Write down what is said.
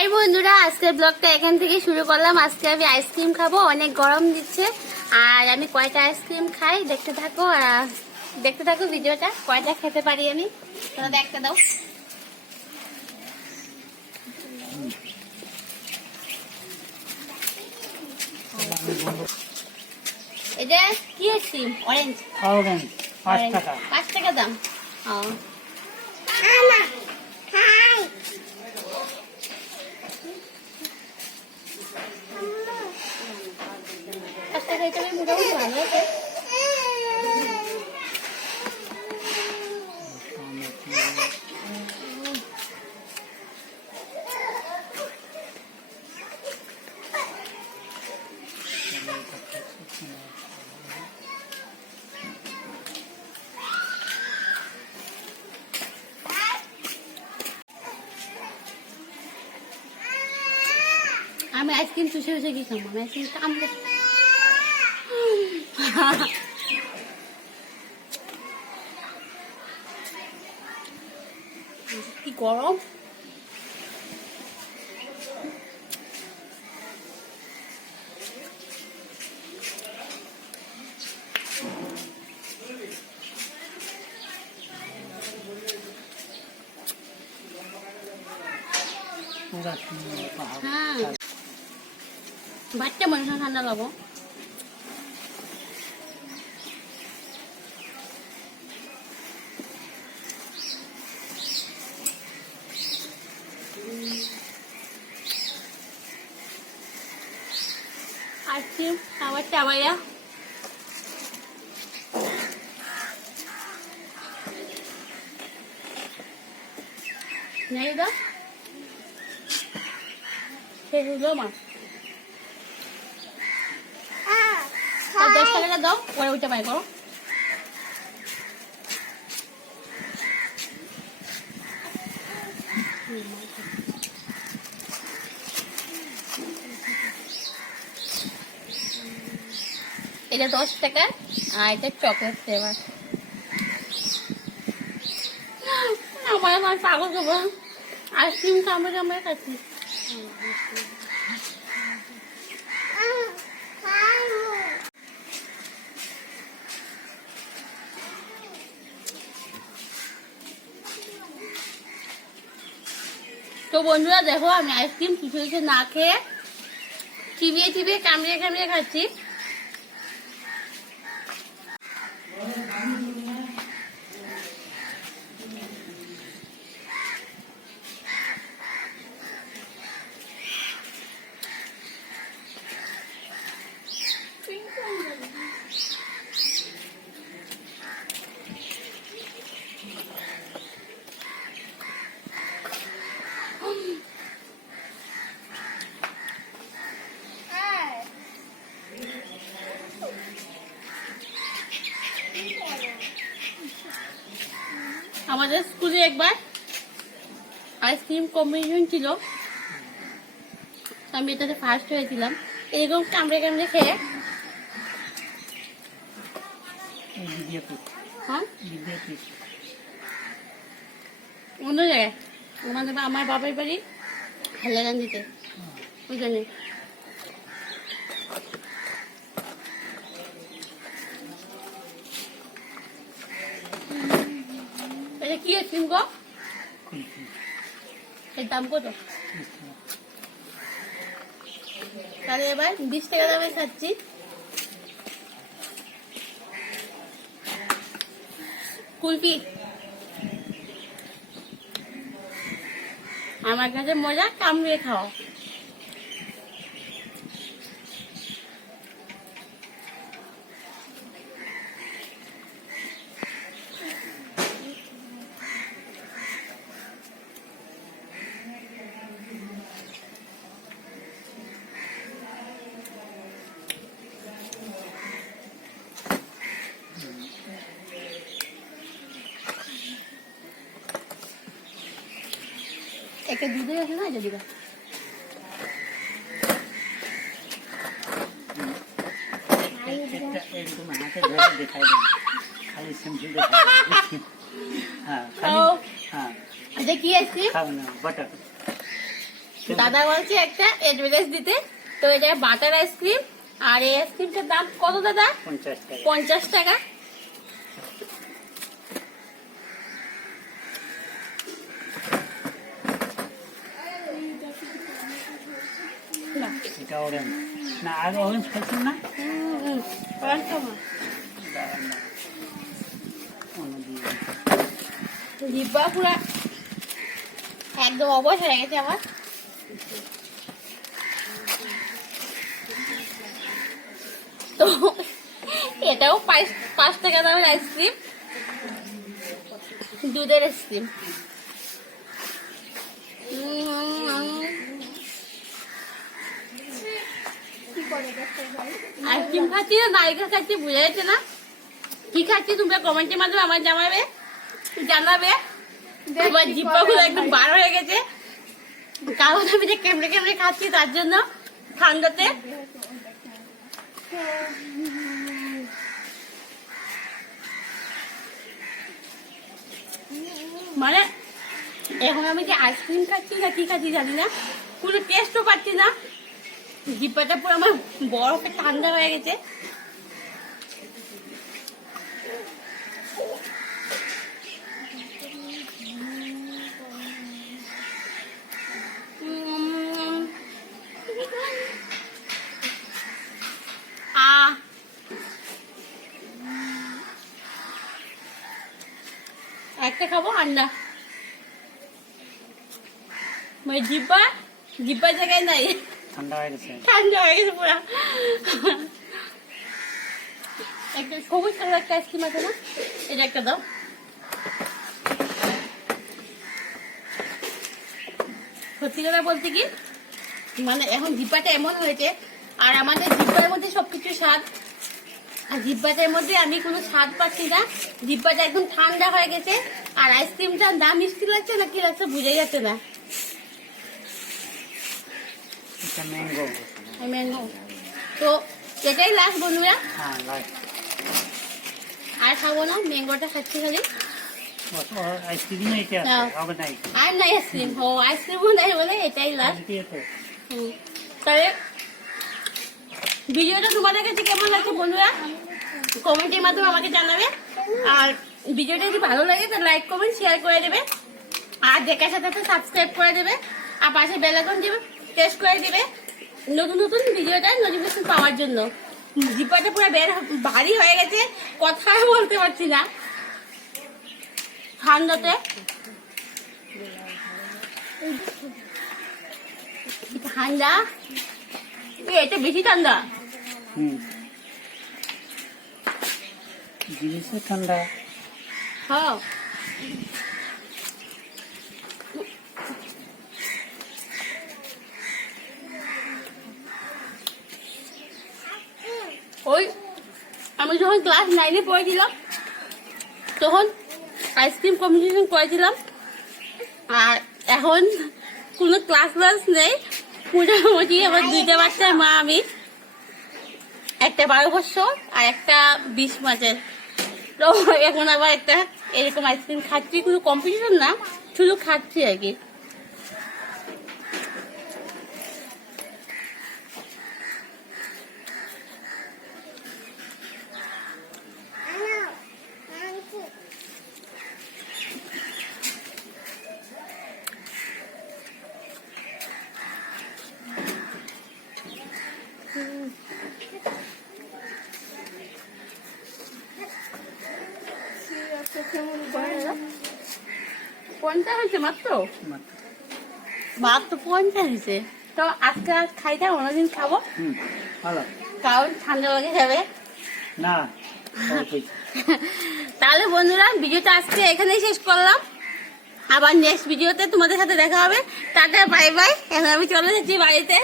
High বন্ধুরা, আজকের ব্লগটা এখান থেকে শুরু করলাম। আজকে আমি আইসক্রিম খাবো, অনেক গরম দিচ্ছে। আর আমি কয়টা আইসক্রিম খাই দেখতে থাকো, আর দেখতে থাকো ভিডিওটা। কয়টা খেতে পারি আমি, তোরা দেখতে দাও। এটা কি আইসক্রিম? অরেঞ্জ। অরেঞ্জ 5 টাকা। 5 টাকা দাম। ও মোটামুটি ভালো আছে। আমি আইসক্রিম চুষে চুষে কি খাবো? আমি আইসক্রিম কামড়ে কি গরম। হ্যাঁ, বাচ্চা মনে হয় ঠান্ডা লাগবো। আইসক্রিম আবার চাবাইয়া নেই দা শেষ হলো মা। 10 টাকা দাও, পরে ওইটা বাই করো। এটা 10 টাকা, আর এটা চকলেট ফ্লেভার। আমার পাগল করবো, আইসক্রিম কামড়ে কামড়ে খাচ্ছি। তো বন্ধুরা দেখো, আমি আইসক্রিম কিছু না খেয়ে চিবিয়ে চিবিয়ে কামড়িয়ে কামড়িয়ে খাচ্ছি। আমাদের স্কুলে একবার আইসক্রিম কম্পিটিশন ছিল, আমি এটাতে ফার্স্ট হয়েছিলাম। এরকম কামড়ে কামড়ে খেয়ে। হ্যাঁ, অন্য জায়গায় আমার বাবার বাড়ি হাইলাকান্দিতে, বুঝলেন। এটা কি আইসক্রিম গো? এর দাম কত? তাহলে এবার 20 টাকা দামে খাচ্ছি। কুলফি আমার কাছে মজা, কামড়ে খাওয়া। একটা দুধে আছে না, এটা দিবা। এটা কি আছে? बटर দাদা বলছে একটা অ্যাডভার্টাইজ দিতে, তো এটা বাটার আইসক্রিম। আর এই আইসক্রিমটার দাম কত দাদা? 50 টাকা। এটা অরেঞ্জ না, আর অরেঞ্জ খাচ্ছেন না? জিব্বা পুরা একদম অবশ হয়ে গেছে আমার। তো এটাও 5 টাকা দামের আইসক্রিম, দুধের আইসক্রিম। আইসক্রিম খাচ্ছি না নারিকেল খাচ্ছি বোঝা যাচ্ছে না। কি খাচ্ছি তোমরা কমেন্টের মাধ্যমে আমার জানাবে। এবার জিব্বা গুলো একদম বার হয়ে গেছে, কারণ আমি যে কেমড়ে কেমড়ে খাচ্ছি তার জন্য ঠান্ডাতে। মানে এখন আমি যে আইসক্রিম খাচ্ছি না কি খাচ্ছি জানি না, কোনো টেস্টও পাচ্ছি না। জিব্বাটা পুরো আমার বরফে ঠান্ডা হয়ে গেছে। একটা খাবো আন্ডা, মানে জিব্বার জায়গায় নাই, ঠান্ডা হয়ে গেছে পুরা। একটা সবুজ কালার একটা আইসক্রিম আছে না, এটা একটা দাও। সত্যি কথা বলতে কি, মানে এখন জিব্বাটা এমন হয়েছে, আর আমাদের জিব্বার মধ্যে সবকিছু স্বাদ, আর জিব্বাটার মধ্যে আমি কোনো স্বাদ পাচ্ছি না। জিব্বাটা একদম ঠান্ডা হয়ে গেছে, আর আইসক্রিমটার দাম মিষ্টি লাগছে না কি লাগছে বুঝে যাচ্ছে না। ম্যাঙ্গো। তো এটাই লাস্ট বন্ধুরা, আর খাবো না, ম্যাঙ্গোটা খাচ্ছি খালি। আর নাই আইসক্রিম, আইসক্রিমও নাই বলে এটাই লাস্ট। তাহলে ভিডিওটা তোমাদের কাছে কেমন লাগছে বন্ধুরা কমেন্টের মাধ্যমে আমাকে জানাবে। আর ভিডিওটা যদি ভালো লাগে তো লাইক কমেন্ট শেয়ার করে দেবে, আর দেখার সাথে সাথে সাবস্ক্রাইব করে দেবে, আর পাশে বেল আইকন দেবে, টেস্ট করে দেবে নতুন নতুন ভিডিওটার নোটিফিকেশন পাওয়ার জন্য। জিব্বাটা পুরো ভারী হয়ে গেছে, কথাই বলতে পারছি না ঠান্ডাতে। ঠান্ডা, এটা বেশি ঠান্ডা। ঠান্ডা, হ্যাঁ। ওই আমি যখন ক্লাস 9-এ পড়েছিলাম তখন আইসক্রিম কম্পিটিশন করেছিলাম, আর এখন কোনো ক্লাস নেই। মোটামুটি আমার 2টা বাচ্চার মা আমি, একটা 12 বছর আর একটা 20 মাসের। তো এখন আবার একটা এরকম আইসক্রিম খাচ্ছি, কোনো কম্পিটিশন না, শুধু খাচ্ছি আর কি। কোনটা হয়েছে মাত্র 50 হয়েছে। তো আজকে খাইটা অন্যদিন খাবো, কারণ ঠান্ডা লেগে যাবে না। তাহলে বন্ধুরা ভিডিওটা আজকে এখানেই শেষ করলাম, আবার নেক্সট ভিডিওতে তোমাদের সাথে দেখা হবে। Tata bye bye. এখন আমি চলে যাচ্ছি বাড়িতে।